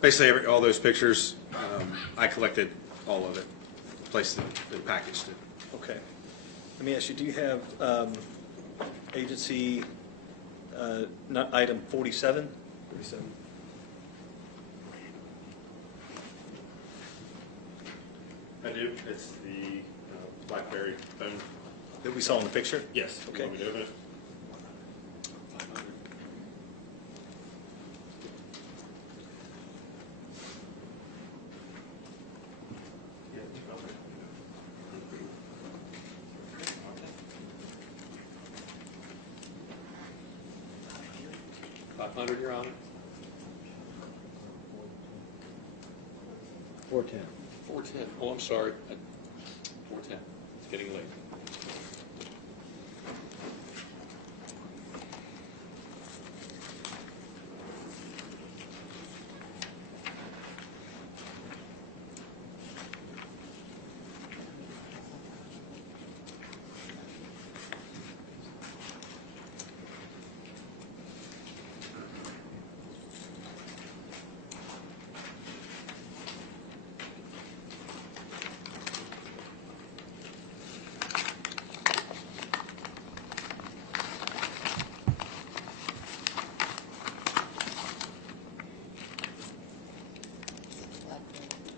Basically all those pictures, I collected all of it, placed it, and packaged it. Okay. Let me ask you, do you have agency not item 47? 47. I do. It's the BlackBerry phone. That we saw in the picture? Yes. Okay. You want me to open it? 500. Yeah, you got it. 500, Your Honor? 410. 410. Oh, I'm sorry. 410. It's getting late.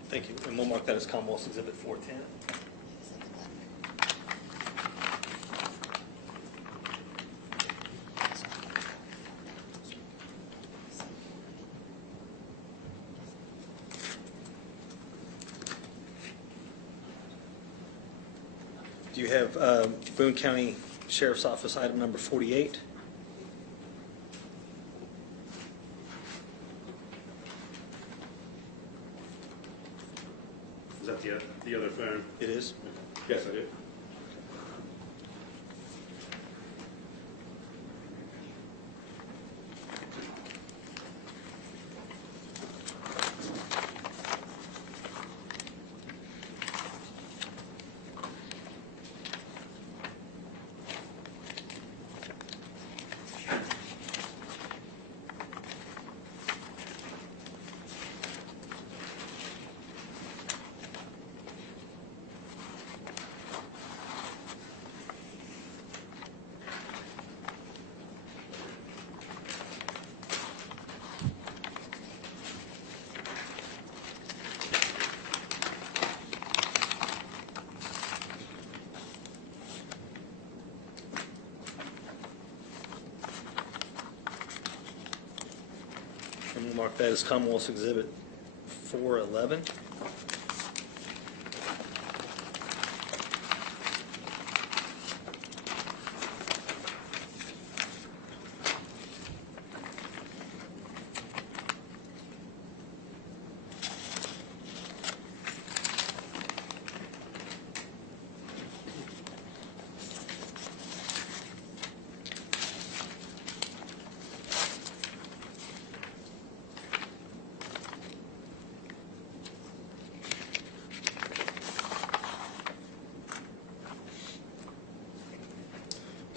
Thank you. And we'll mark that as Commonwealth's Exhibit 410. Do you have Boone County Sheriff's Office item number 48? Is that the other phone? It is? Yes, I do. We'll mark that as Commonwealth's Exhibit 411.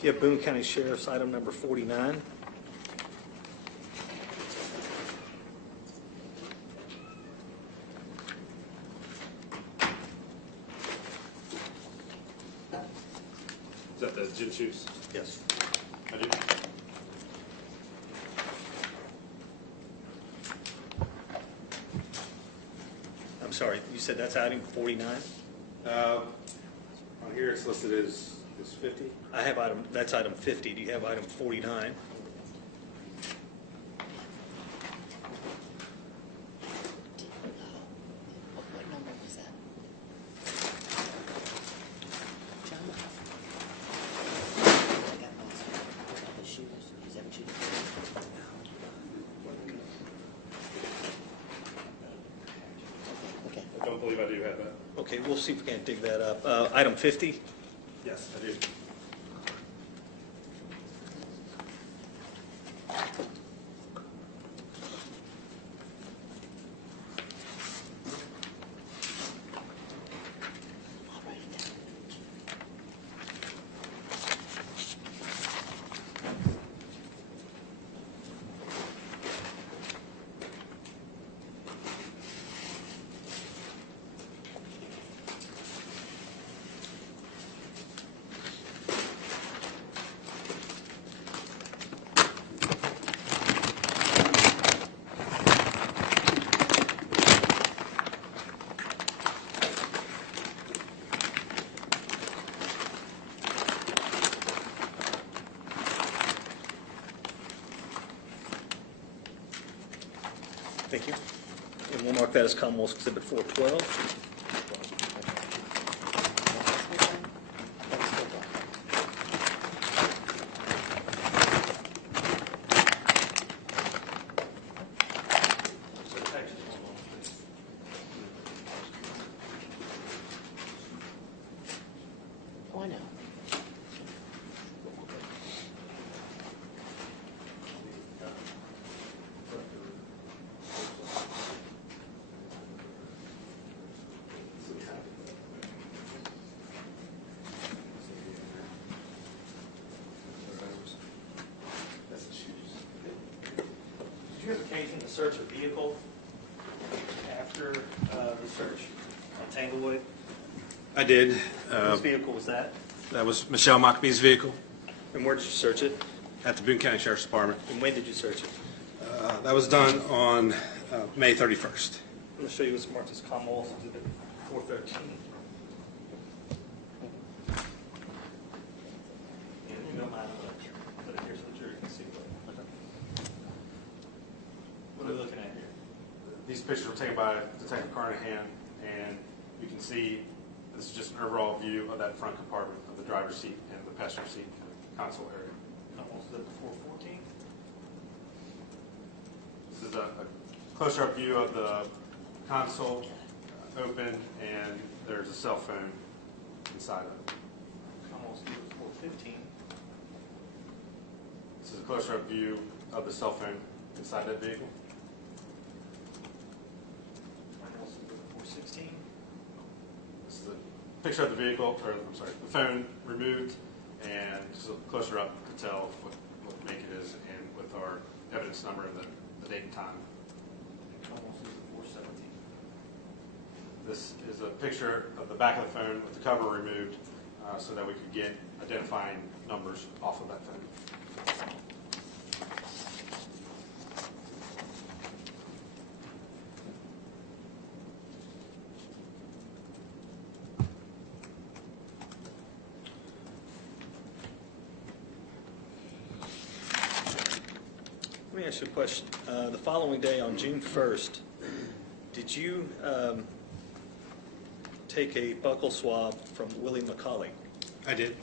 You have Boone County Sheriff's item number 49. Is that the gym shoes? Yes. I do. I'm sorry, you said that's item 49? On here it's listed as 50. I have that's item 50. Do you have item 49? What number was that? John? I got lost. The shoes. Is that what you did? Okay. I don't believe I do have that. Okay, we'll see if we can't dig that up. Item 50? Yes, I do. I'll write it down. Thank you. And we'll mark that as Commonwealth's Exhibit 412. So Texas, hold on, please. Oh, I know. Did you have occasion to search a vehicle after the search on Tanglewood? I did. Whose vehicle was that? That was Michelle Mockbee's vehicle And where did you search it? at the Boone County Sheriff's Department. And when did you search it? That was done on May 31st. I'm going to show you what's marked as Commonwealth's Exhibit 413. And if you don't mind, I'm going to put it here so the jury can see what are we looking at here? These pictures were taken by Detective Carnahan, and you can see this is just an overall view of that front compartment of the driver's seat and the passenger seat and the console area. Commonwealth's Exhibit 414. This is a closer-up view of the console open, and there's a cell phone inside of it. Commonwealth's Exhibit 415. This is a closer-up view of the cell phone inside that vehicle. Commonwealth's Exhibit 416. This is a picture of the vehicle, or I'm sorry, the phone removed, and just a closer up to tell what make it is, and with our evidence number and the date and time. Commonwealth's Exhibit 417. This is a picture of the back of the phone with the cover removed, so that we could get identifying numbers off of that phone. Let me ask you a question. The following day, on June 1st, did you take a buccal swab from Willie McCauley? I did.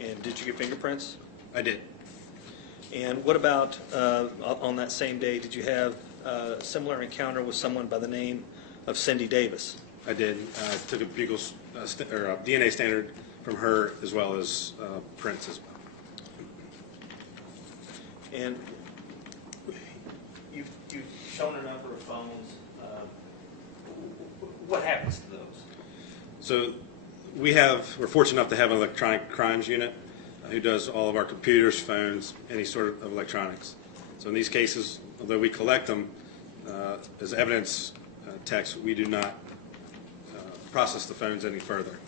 And did you get fingerprints? I did. And what about, on that same day, did you have a similar encounter with someone by the name of Cindy Davis? I did. I took a buccal or a DNA standard from her as well as prints as well. And you've shown a number of phones. What happens to those? So we're fortunate enough to have an electronic crimes unit who does all of our computers, phones, any sort of electronics. So in these cases, although we collect them as evidence text, we do not process the phones any further.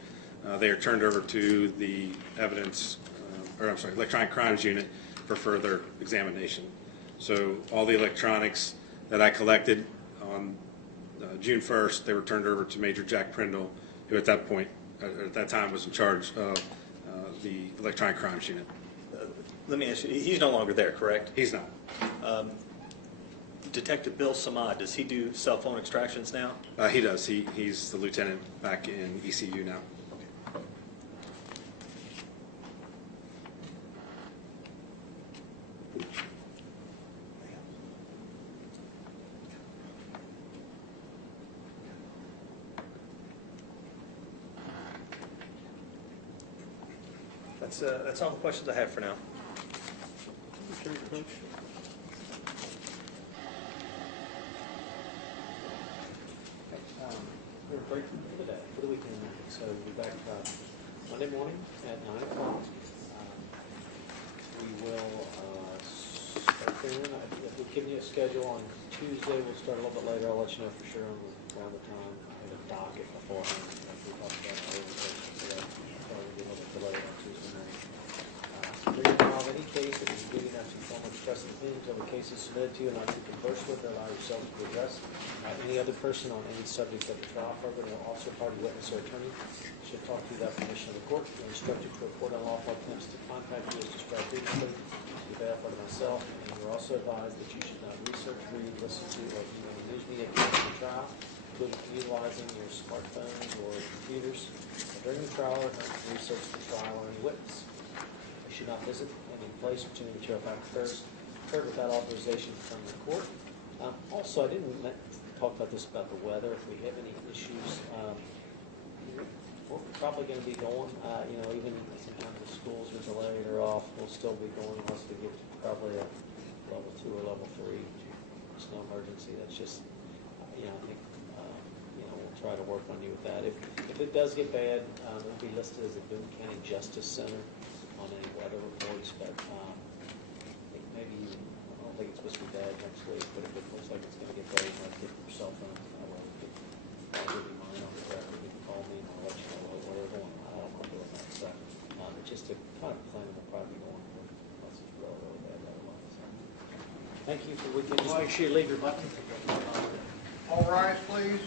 They are turned over to the electronic crimes unit for further examination. So all the electronics that I collected on June 1st, they were turned over to Major Jack Prindle, who at that time was in charge of the electronic crimes unit. Let me ask you, he's no longer there, correct? He's not. Detective Bill Samad, does he do cell phone extractions now? He does. He's the lieutenant back in ECU now. That's all the questions I have for now. We're breaking for the day, for the weekend, so we'll be back Monday morning at 9 o'clock. We will start then. We've given you a schedule on Tuesday. We'll start a little bit later. I'll let you know for sure around the time. I have a docket beforehand. Like we talked about earlier, so that's probably be a little bit delayed on Tuesday night. Pre-file any case that is giving us some form of express opinion until the case is submitted to you and not to converse with or allow yourself to address any other person on any subject of the trial. Further, no officer, party, witness, or attorney should talk to you without permission of the court. You're instructed to report unlawful attempts to contact you as described previously to verify to myself, and you're also advised that you should not research, read, listen to, or view any news media accounts of the trial, including utilizing your smartphones or computers during the trial, or research the trial or any witness. You should not visit any place which any material fact occurred without authorization from the court. Also, I didn't talk about this about the weather. If we have any issues, we're probably going to be going. Even sometimes the schools are delayed or off, we'll still be going unless we get probably a level 2 or level 3 snow emergency. That's just, I think, we'll try to work on you with that. If it does get bad, it'll be listed as a Boone County Justice Center on any weather reports, but I think maybe, I don't think it's supposed to be bad next week, but if it looks like it's going to get bad, you might get your cell phone. I'll give you mine on the record. You can call me and I'll let you know where we're going. I don't want to do that stuff. It's just to kind of plan we'll probably be going unless it's really, really bad otherwise. Thank you for the weekend. Just make sure you leave your button. All rise, please.